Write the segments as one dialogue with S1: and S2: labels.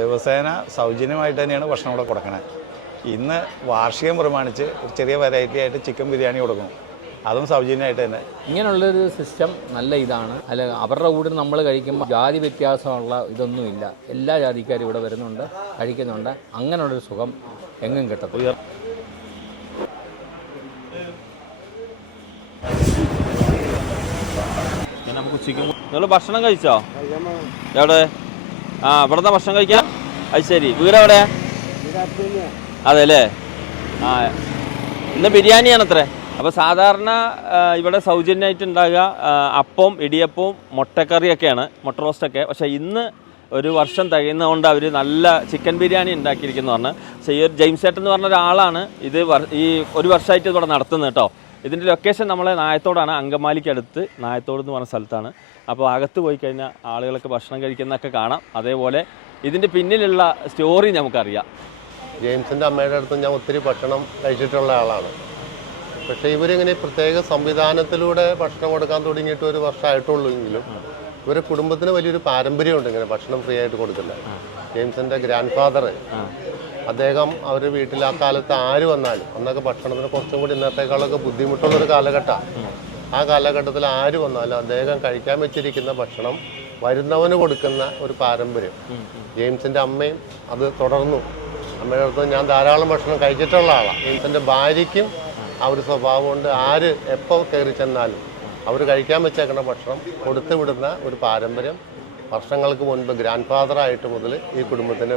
S1: ദിവസേന സൗജന്യമായിട്ട് തന്നെയാണ് ഭക്ഷണം ഇവിടെ കൊടുക്കണത് ഇന്ന് വാർഷികം പ്രമാണിച്ച് ഒരു ചെറിയ വെറൈറ്റി ആയിട്ട് ചിക്കൻ ബിരിയാണി കൊടുക്കും. അതും സൗജന്യമായിട്ട് തന്നെ.
S2: ഇങ്ങനെയുള്ളൊരു സിസ്റ്റം നല്ല ഇതാണ്. അല്ല അവരുടെ കൂടെ നമ്മൾ കഴിക്കുമ്പോൾ ജാതി വ്യത്യാസമുള്ള ഇതൊന്നുമില്ല. എല്ലാ ജാതിക്കാരും ഇവിടെ വരുന്നുണ്ട് കഴിക്കുന്നുണ്ട്. അങ്ങനെയുള്ളൊരു സുഖം എങ്ങും കിട്ടത്തില്ല.
S3: ഇനി നമുക്ക് ഉച്ചയ്ക്ക് നിങ്ങൾ ഭക്ഷണം കഴിച്ചോ? എവിടെ? ആ ഇവിടുന്ന് ഭക്ഷണം കഴിക്കാം. അത് ശരി. വീട് എവിടെ? അതെ അല്ലേ ആ ഇന്ന് ബിരിയാണിയാണ് അത്രേ അപ്പോൾ സാധാരണ ഇവിടെ സൗജന്യമായിട്ട് ഉണ്ടാകുക അപ്പം ഇടിയപ്പവും മുട്ടക്കറിയൊക്കെയാണ് മുട്ട റോസ്റ്റൊക്കെ. പക്ഷേ ഇന്ന് ഒരു വർഷം തികയുന്നതുകൊണ്ട് അവർ നല്ല ചിക്കൻ ബിരിയാണി ഉണ്ടാക്കിയിരിക്കുന്നു പറഞ്ഞു. പക്ഷേ ഈ ഒരു ജെയിംസ് ചേട്ടൻ എന്ന് പറഞ്ഞ ഒരാളാണ് ഇത് ഈ ഒരു വർഷമായിട്ട് ഇവിടെ നടത്തുന്നത് കേട്ടോ. ഇതിന്റെ ലൊക്കേഷൻ നമ്മളെ നായത്തോടാണ് അങ്കമാലിക്ക് അടുത്ത് നായത്തോട് എന്ന് പറഞ്ഞ സ്ഥലത്താണ്. അപ്പോൾ അകത്ത് പോയി കഴിഞ്ഞാൽ ആളുകളൊക്കെ ഭക്ഷണം കഴിക്കുന്നതൊക്കെ കാണാം. അതേപോലെ ഇതിന്റെ പിന്നിലുള്ള സ്റ്റോറി നമുക്കറിയാം.
S4: ജെയിംസിന്റെ അമ്മയുടെ അടുത്ത് ഞാൻ ഒത്തിരി ഭക്ഷണം കഴിച്ചിട്ടുള്ള ആളാണ്. പക്ഷേ ഇവരിങ്ങനെ പ്രത്യേക സംവിധാനത്തിലൂടെ ഭക്ഷണം കൊടുക്കാൻ തുടങ്ങിയിട്ട് ഒരു വർഷമായിട്ടുള്ളൂ എങ്കിലും ഇവരുടെ കുടുംബത്തിന് വലിയൊരു പാരമ്പര്യമുണ്ട് ഇങ്ങനെ ഭക്ഷണം ഫ്രീ ആയിട്ട് കൊടുക്കുന്നത്. ജെയിംസിന്റെ ഗ്രാൻഡ് ഫാദർ അദ്ദേഹം അവരുടെ വീട്ടിൽ ആ കാലത്ത് ആര് വന്നാലും അന്നൊക്കെ ഭക്ഷണത്തിന് കുറച്ചും കൂടി ഇന്നത്തെക്കാളൊക്കെ ബുദ്ധിമുട്ടുള്ളൊരു കാലഘട്ടമാണ് ആ കാലഘട്ടത്തിൽ ആര് വന്നാലും അദ്ദേഹം കഴിക്കാൻ വെച്ചിരിക്കുന്ന ഭക്ഷണം വരുന്നവന് കൊടുക്കുന്ന ഒരു പാരമ്പര്യം. ജെയിംസിന്റെ അമ്മയും അത് തുടർന്നു. അമ്മയുടെ അടുത്ത് ഞാൻ ധാരാളം ഭക്ഷണം കഴിച്ചിട്ടുള്ള ആളാണ് ജെയിംസിന്റെ ഭാര്യയ്ക്കും ആ ഒരു സ്വഭാവം കൊണ്ട് ആര് എപ്പോൾ കയറി ചെന്നാലും അവർ കഴിക്കാൻ വെച്ചേക്കുന്ന ഭക്ഷണം കൊടുത്തു വിടുന്ന ഒരു പാരമ്പര്യം വർഷങ്ങൾക്ക് മുൻപ് ഗ്രാൻഡ് ഫാദർ ആയിട്ട് മുതൽ ഈ കുടുംബത്തിന്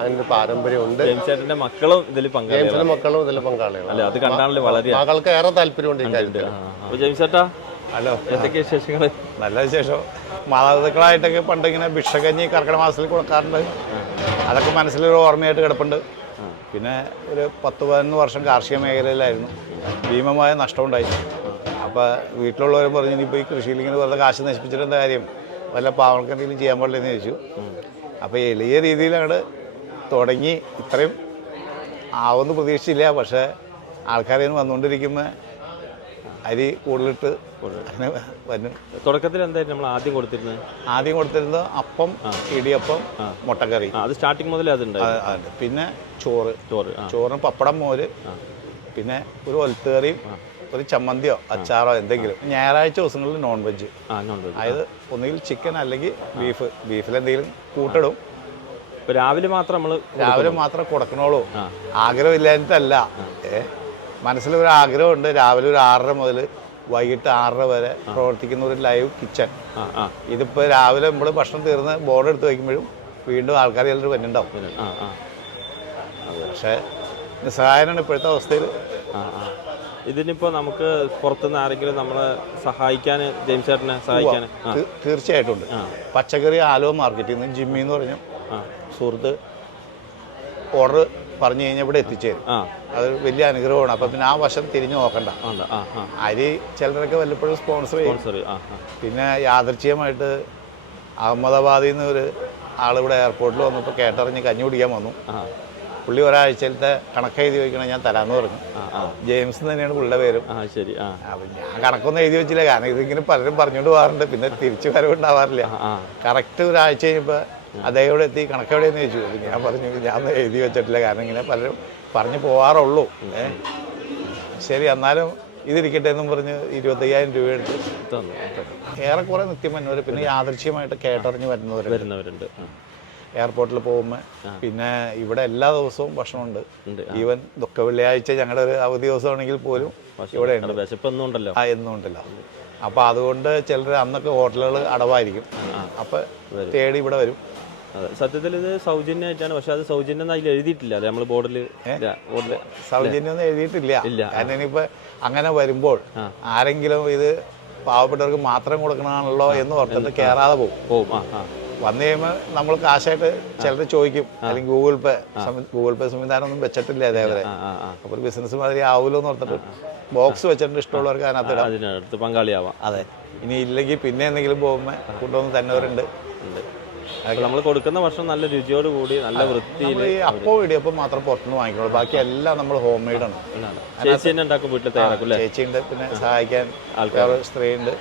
S4: അതിനൊരു പാരമ്പര്യമുണ്ട്
S3: ജെയിംസ് മക്കളും ഇതിൽ
S4: ജെയിംസിന്റെ മക്കളും ഇതിൽ പങ്കാളികളാണ്.
S3: അല്ല അത് കണ്ടാണല്ലോ വളരെ
S4: മകൾക്ക് ഏറെ താല്പര്യമുണ്ട് ഈ കാര്യത്തിൽ.
S1: ഹലോ.
S3: എന്തൊക്കെ വിശേഷങ്ങൾ?
S1: നല്ല വിശേഷം. മാതാപിതാക്കളായിട്ടൊക്കെ പണ്ട് ഇങ്ങനെ ഭിക്ഷകഞ്ഞി കർക്കിടക മാസത്തിൽ കൊടുക്കാറുണ്ട്. അതൊക്കെ മനസ്സിലൊരു ഓർമ്മയായിട്ട് കിടപ്പുണ്ട്. പിന്നെ ഒരു പത്ത് പതിനൊന്ന് വർഷം കാർഷിക മേഖലയിലായിരുന്നു. ഭീമമായ നഷ്ടമുണ്ടായി. അപ്പോൾ വീട്ടിലുള്ളവരും പറഞ്ഞു ഇനിയിപ്പോൾ ഈ കൃഷിയിൽ ഇങ്ങനെ വെറുതെ കാശ് നശിപ്പിച്ചിട്ട് എന്താ കാര്യം? വല്ല പാവങ്ങൾക്ക് എന്തെങ്കിലും ചെയ്യാൻ പാടില്ലെന്ന് ചോദിച്ചു. അപ്പോൾ എളിയ രീതിയിൽ അങ്ങോട്ട് തുടങ്ങി. ഇത്രയും ആവുമെന്ന് പ്രതീക്ഷിച്ചില്ല. പക്ഷേ ആൾക്കാരെ വന്നുകൊണ്ടിരിക്കുമ്പോൾ അരി കൂടുതലിട്ട് അങ്ങനെ വരും.
S3: തുടക്കത്തിൽ എന്തായിരുന്നു നമ്മൾ ആദ്യം കൊടുത്തിരുന്നത്?
S1: ആദ്യം കൊടുത്തിരുന്നത് അപ്പം ഇടിയപ്പം മുട്ടക്കറി.
S3: അത് സ്റ്റാർട്ടിങ് മുതലേ
S1: അതുണ്ട് പിന്നെ ചോറ്.
S3: ചോറ്
S1: ചോറിന് പപ്പടം മോര്. പിന്നെ ഒരു ഒലത്തുകറിയും ഒരു ചമ്മന്തിയോ അച്ചാറോ എന്തെങ്കിലും. ഞായറാഴ്ച ദിവസങ്ങളിൽ നോൺ വെജ്
S3: നോൺ വെജ്
S1: അതായത് ഒന്നുകിൽ ചിക്കൻ അല്ലെങ്കിൽ ബീഫ് ബീഫിൽ എന്തെങ്കിലും കൂട്ടിടും.
S3: രാവിലെ മാത്രം നമ്മൾ
S1: രാവിലെ മാത്രം കൊടുക്കണോളൂ.
S3: ആഗ്രഹം
S1: ആഗ്രഹമില്ലാഞ്ഞിട്ടല്ല. ഏ? മനസ്സിലൊരു ആഗ്രഹമുണ്ട്. രാവിലെ ഒരു ആറര മുതൽ വൈകിട്ട് ആറര വരെ പ്രവർത്തിക്കുന്ന ഒരു ലൈവ് കിച്ചൺ
S3: ഇതിപ്പോ
S1: ഇതിപ്പോൾ രാവിലെ നമ്മൾ ഭക്ഷണം തീർന്ന് ബോർഡ് എടുത്ത് വയ്ക്കുമ്പോഴും വീണ്ടും ആൾക്കാർ ചിലർ വരുന്നുണ്ടാവും.
S3: ആ
S1: പക്ഷേ നിസ്സഹായനാണ് ഇപ്പോഴത്തെ അവസ്ഥയിൽ
S3: ഇതിനിപ്പോൾ നമുക്ക് പുറത്തുനിന്ന് ആരെങ്കിലും നമ്മളെ സഹായിക്കാൻ ജെയിംസ് ചേട്ടനെ സഹായിക്കാൻ.
S1: തീർച്ചയായിട്ടും ഉണ്ട്. പച്ചക്കറി ആലോ മാർക്കറ്റിൽ നിന്ന് ജിമ്മി എന്ന് പറഞ്ഞ സുഹൃത്ത് ഓർഡർ പറഞ്ഞു കഴിഞ്ഞാൽ ഇവിടെ എത്തിച്ചേരും. അത് വലിയ അനുഗ്രഹമാണ്. അപ്പം പിന്നെ ആ വശം തിരിഞ്ഞു നോക്കണ്ട. അരി ചിലരൊക്കെ വല്ലപ്പോഴും സ്പോൺസർ ചെയ്യും. പിന്നെ യാദർച്ഛീയമായിട്ട് അഹമ്മദാബാദിൽ നിന്ന് ഒരു ആളിവിടെ എയർപോർട്ടിൽ വന്നപ്പോൾ കേട്ടറിഞ്ഞ് കഞ്ഞി കുടിക്കാൻ വന്നു. പുള്ളി ഒരാഴ്ചയിലത്തെ കണക്ക് എഴുതി വയ്ക്കണം ഞാൻ തരാമെന്ന് പറഞ്ഞു. ജെയിംസ് തന്നെയാണ് പുള്ളിയുടെ പേരും.
S3: ശരി
S1: അപ്പം ഞാൻ കണക്കൊന്നും എഴുതി വെച്ചില്ല. കാരണം ഇതിങ്ങനെ പലരും പറഞ്ഞുകൊണ്ട് പോകാറുണ്ട്. പിന്നെ തിരിച്ചു വരവുണ്ടാവാറില്ല. കറക്റ്റ് ഒരാഴ്ച കഴിയുമ്പോൾ അദ്ദേഹം ഇവിടെ എത്തി കണക്ക് എവിടെയെന്ന് ചോദിച്ചു. അപ്പം ഞാൻ പറഞ്ഞു ഞാൻ എഴുതി വെച്ചിട്ടില്ല. കാരണം ഇങ്ങനെ പലരും പറഞ്ഞു പോകാറുള്ളൂ ശരി എന്നാലും ഇതിരിക്കട്ടെ എന്നും പറഞ്ഞ് ഇരുപത്തയ്യായിരം രൂപ എടുത്ത്
S3: തന്നു നിത്യം
S1: ഏറെക്കുറെ നിത്യമന്വർ പിന്നെ യാദൃശ്യമായിട്ട് കേട്ടറിഞ്ഞ് വരുന്നവർ
S3: വരുന്നവരുണ്ട്
S1: എയർപോർട്ടിൽ പോകുമ്പോൾ പിന്നെ ഇവിടെ എല്ലാ ദിവസവും ഭക്ഷണമുണ്ട്. ഈവൻ ദുഃഖ വെള്ളിയാഴ്ച ഞങ്ങളുടെ ഒരു അവധി ദിവസമാണെങ്കിൽ പോലും ഇവിടെ ഉണ്ട്. ആ എന്നും ഉണ്ടല്ലോ. അപ്പോൾ അതുകൊണ്ട് ചിലർ അന്നൊക്കെ ഹോട്ടലുകൾ അടവായിരിക്കും. അപ്പോൾ തേടി ഇവിടെ വരും.
S3: സത്യത്തിൽ ഇത് സൗജന്യമായിട്ടാണ്. പക്ഷെ അത് സൗജന്യം അതിൽ എഴുതിയിട്ടില്ല. നമ്മൾ ബോർഡിൽ സൗജന്യം
S1: ഒന്നും എഴുതിയിട്ടില്ല. കാരണം ഇപ്പൊ അങ്ങനെ വരുമ്പോൾ ആരെങ്കിലും ഇത് പാവപ്പെട്ടവർക്ക് മാത്രം കൊടുക്കണമാണല്ലോ എന്ന് ഓർത്തിട്ട് കയറാതെ പോകും. വന്നു കഴിയുമ്പോൾ നമ്മൾ കാശായിട്ട് ചിലർ ചോദിക്കും. അല്ലെങ്കിൽ ഗൂഗിൾ പേ ഗൂഗിൾ പേ സംവിധാനം ഒന്നും വെച്ചിട്ടില്ല
S3: അതേപോലെ
S1: അപ്പോൾ ബിസിനസ് മാതിരി ആവുമല്ലോ എന്ന് ഓർത്തിട്ട് ബോക്സ് വെച്ചിട്ട് ഇഷ്ടമുള്ളവർക്ക് അതിനകത്ത്
S3: പങ്കാളിയാവാം.
S1: അതെ. ഇനി ഇല്ലെങ്കിൽ പിന്നെ എന്തെങ്കിലും പോകുമ്പോൾ കൊണ്ടുവന്ന് തന്നവരുണ്ട്.
S3: നമ്മൾ കൊടുക്കുന്ന ഭക്ഷണം നല്ല രുചിയോട് കൂടി നല്ല വൃത്തിയിൽ
S1: അപ്പോ ഇടിയപ്പം മാത്രം പുറത്തുനിന്ന് വാങ്ങിക്കുള്ളൂ. ബാക്കി എല്ലാം നമ്മൾ ഹോം മെയ്ഡ് ആണ്.
S3: ചേച്ചി തന്നെ ഉണ്ടാക്കും വീട്ടിൽ തയ്യാറാക്കും
S1: ചേച്ചിയുണ്ട് പിന്നെ സഹായിക്കാൻ ആൾക്കാർ സ്ത്രീ ഉണ്ട്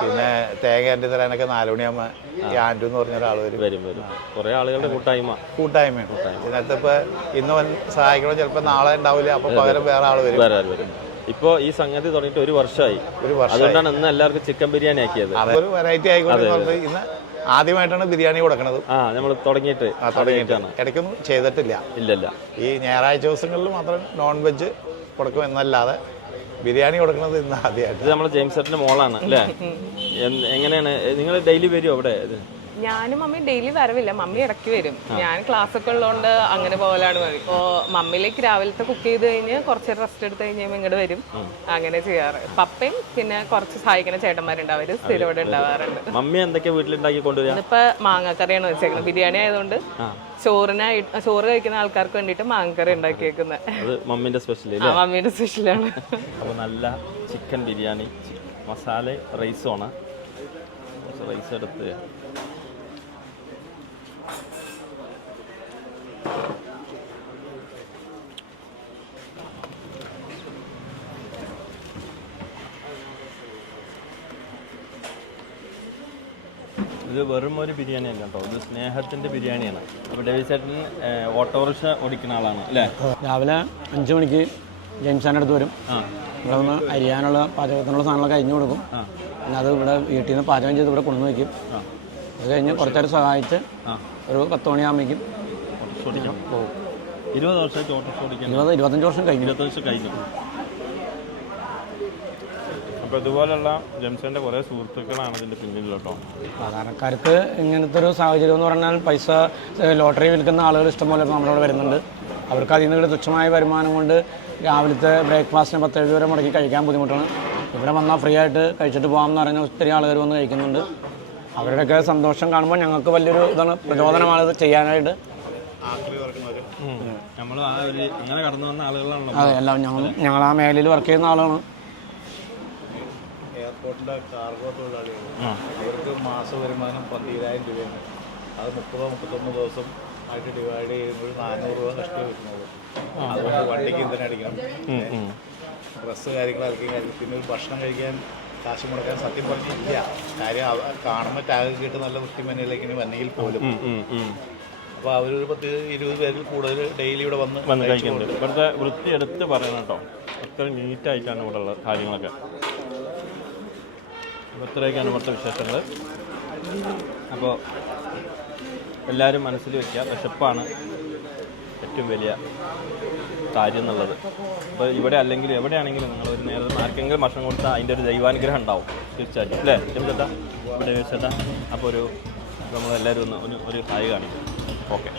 S1: പിന്നെ തേങ്ങ അണ്ടി തരാനൊക്കെ നാലുമണിയാകുമ്പോൾ ഈ ആൻഡു എന്ന് പറഞ്ഞ ഒരാൾ വരും.
S3: വരും വരും. കുറേ ആളുകളുടെ കൂട്ടായ്മ.
S1: കൂട്ടായ്മ. ഇതിനകത്ത് ഇപ്പൊ ഇന്ന് സഹായിക്കണം ചിലപ്പോൾ നാളെ ഉണ്ടാവില്ല. അപ്പൊ പകരം വേറെ ആൾ വരും.
S3: വേറെ വരും. ഇപ്പോ ഈ സംഗതി തുടങ്ങിയിട്ട് ഒരു വർഷമായി.
S1: ഒരു വർഷം
S3: അതുകൊണ്ടാണ് ഇന്ന് എല്ലാവർക്കും ചിക്കൻ ബിരിയാണി ആക്കിയത്.
S1: അതൊരു വെറൈറ്റി ആയിക്കോട്ടെ ഇന്ന് ആദ്യമായിട്ടാണ് ബിരിയാണി കൊടുക്കുന്നത്
S3: ആ നമ്മൾ തുടങ്ങിയിട്ട്
S1: ആ തുടങ്ങിയിട്ടാണ് ഇടയ്ക്കൊന്നും ചെയ്തിട്ടില്ല.
S3: ഇല്ലല്ല.
S1: ഈ ഞായറാഴ്ച ദിവസങ്ങളിൽ മാത്രം നോൺ വെജ് കൊടുക്കും എന്നല്ലാതെ ബിരിയാണി കൊടുക്കുന്നത് ഇന്ന് ആദ്യമായിട്ട്
S3: ഇത് ജെയിംസ് മോളാണ് അല്ലേ? എങ്ങനെയാണ്? നിങ്ങൾ ഡെയിലി വരുമോ അവിടെ?
S5: ഞാനും മമ്മി ഡെയിലി വരവില്ല. മമ്മി ഇടയ്ക്ക് വരും. ഞാൻ ക്ലാസ് ഒക്കെ ഉള്ളതുകൊണ്ട് അങ്ങനെ പോകലാണ് മതി ഇപ്പോ മമ്മിയിലേക്ക് രാവിലത്തെ കുക്ക് ചെയ്ത് കഴിഞ്ഞ് കുറച്ച് റെസ്റ്റ് എടുത്ത് കഴിഞ്ഞ് കഴിയുമ്പോൾ ഇങ്ങോട്ട് വരും. അങ്ങനെ ചെയ്യാറ്. പപ്പയും പിന്നെ കുറച്ച് സഹായിക്കുന്ന ചേട്ടന്മാരുണ്ട് അവർ സ്ഥിരം ഇവിടെ ഉണ്ടാവാറുണ്ട്.
S3: മമ്മി എന്തൊക്കെ വീട്ടിലുണ്ടാക്കി കൊണ്ടുവരിക?
S5: ഇപ്പൊ മാങ്ങാക്കറിയാണ് വെച്ചേക്കുന്നത്. ബിരിയാണി ആയതുകൊണ്ട് ചോറിനായി ചോറ് കഴിക്കുന്ന ആൾക്കാർക്ക് വേണ്ടിയിട്ട് മാങ്ങക്കറി ഉണ്ടാക്കിയേക്കുന്നത്
S3: മമ്മിന്റെ സ്പെഷ്യൽ
S5: മമ്മിയുടെ സ്പെഷ്യലാണ്
S3: അപ്പോൾ നല്ല ചിക്കൻ ബിരിയാണി മസാല റൈസുമാണ് ആണ്. റൈസ് എടുത്ത് ഇത് വെറും ഒരു ബിരിയാണി അല്ല കേട്ടോ. ഇത് സ്നേഹത്തിന്റെ ബിരിയാണിയാണ്. അപ്പോൾ ഡേവി ചേട്ടൻ ഓട്ടോറിക്ഷ ഓടിക്കുന്ന ആളാണ് അല്ലേ?
S6: രാവിലെ അഞ്ച് മണിക്ക് ജെയിംസാന്റെ അടുത്ത് വരും. ഇവിടെ നിന്ന് അരിയാനുള്ള പാചകത്തിനുള്ള സാധനങ്ങളൊക്കെ അരിഞ്ഞു കൊടുക്കും. പിന്നെ അത് ഇവിടെ വീട്ടിൽ നിന്ന് പാചകം ചെയ്ത് ഇവിടെ കൊണ്ടുവന്ന് വയ്ക്കും അത് കഴിഞ്ഞ് കുറച്ചേരം സഹായിച്ച് ഒരു പത്ത് മണിയാകുമ്പോഴേക്കും
S3: ഇരുപത് വർഷമായിട്ട് ഓട്ടോറിക്ഷ ഓടിക്കാൻ
S6: ഇരുപത് ഇരുപത്തഞ്ച് വർഷം കഴിഞ്ഞു.
S3: ഇരുപത്തഞ്ച് വർഷം കഴിഞ്ഞു. അപ്പോൾ ഇതുപോലുള്ള ജംസന്റെ കുറേ സുഹൃത്തുക്കളാണ് ഇതിന്റെ പിന്നിൽ കേട്ടോ
S6: സാധാരണക്കാർക്ക് ഇങ്ങനത്തെ ഒരു സാഹചര്യം എന്ന് പറഞ്ഞാൽ പൈസ ലോട്ടറി വിൽക്കുന്ന ആളുകൾ ഇഷ്ടംപോലെ നമ്മുടെ ഇവിടെ വരുന്നുണ്ട്. അവർക്ക് അതിൽ നിന്ന് തുച്ഛമായ വരുമാനം കൊണ്ട് രാവിലത്തെ ബ്രേക്ക്ഫാസ്റ്റിന് പത്തേഴ് വരെ മുടക്കി കഴിക്കാൻ ബുദ്ധിമുട്ടാണ്. ഇവിടെ വന്നാൽ ഫ്രീ ആയിട്ട് കഴിച്ചിട്ട് പോകാമെന്ന് പറഞ്ഞ ഒത്തിരി ആളുകൾ വന്ന് കഴിക്കുന്നുണ്ട്. അവരുടെയൊക്കെ സന്തോഷം കാണുമ്പോൾ ഞങ്ങൾക്ക് വലിയൊരു ഇതാണ് പ്രചോദനമാണ് ഇത് ചെയ്യാനായിട്ട്. അതെ എല്ലാം ഞങ്ങൾ ഞങ്ങൾ ആ മേഖലയിൽ വർക്ക് ചെയ്യുന്ന ആളാണ്
S1: എയർപോർട്ടിലെ കാർഗോ തൊഴിലാളികൾ. അവർക്ക് മാസ വരുമാനം പന്തിരായിരം രൂപയാണ്. അത് മുപ്പതോ മുപ്പത്തൊന്ന് ദിവസം ആയിട്ട് ഡിവൈഡ് ചെയ്യുമ്പോൾ നാനൂറ് രൂപ നഷ്ടം വരുന്നത്. അതുകൊണ്ട് വണ്ടിക്ക് ഇന്ധനം അടിക്കണം. ഡ്രസ്സ് കാര്യങ്ങൾ അതൊക്കെ കാര്യം. പിന്നെ ഒരു ഭക്ഷണം കഴിക്കാൻ കാശ് മുടക്കാൻ സത്യം പറഞ്ഞില്ല. കാര്യം കാണുമ്പോൾ ടാഗ് കിട്ട് നല്ല വൃത്തിമനയിലേക്ക് വന്നെങ്കിൽ പോലും. അപ്പോൾ അവരൊരു പത്ത് ഇരുപത് പേരിൽ കൂടുതൽ ഡെയിലി ഇവിടെ വന്ന്
S3: വന്ന് കഴിക്കുന്നുണ്ട്. ഇവിടുത്തെ വൃത്തി എടുത്ത് പറയണം കേട്ടോ. അത്ര നീറ്റായിട്ടാണ് ഇവിടെ ഉള്ള കാര്യങ്ങളൊക്കെ. അപ്പോൾ ഇത്രയൊക്കെയാണ് ഇവിടുത്തെ വിശേഷങ്ങൾ. അപ്പോൾ എല്ലാവരും മനസ്സിൽ വയ്ക്കുക വിശപ്പാണ് ഏറ്റവും വലിയ കാര്യം എന്നുള്ളത്. അപ്പോൾ ഇവിടെ അല്ലെങ്കിൽ എവിടെയാണെങ്കിലും നിങ്ങൾ ഒരു നേരത്തെ ആർക്കെങ്കിലും ഭക്ഷണം കൊടുത്താൽ അതിന്റെ ഒരു ദൈവാനുഗ്രഹം ഉണ്ടാവും തീർച്ചയായിട്ടും. അല്ലേ? ചേട്ടാ ഇവിടെ ചേട്ടാ. അപ്പോൾ ഒരു നമ്മളെല്ലാവരും ഒന്ന് ഒരു ഒരു ഹായ് കാണിക്കും. ഓക്കെ.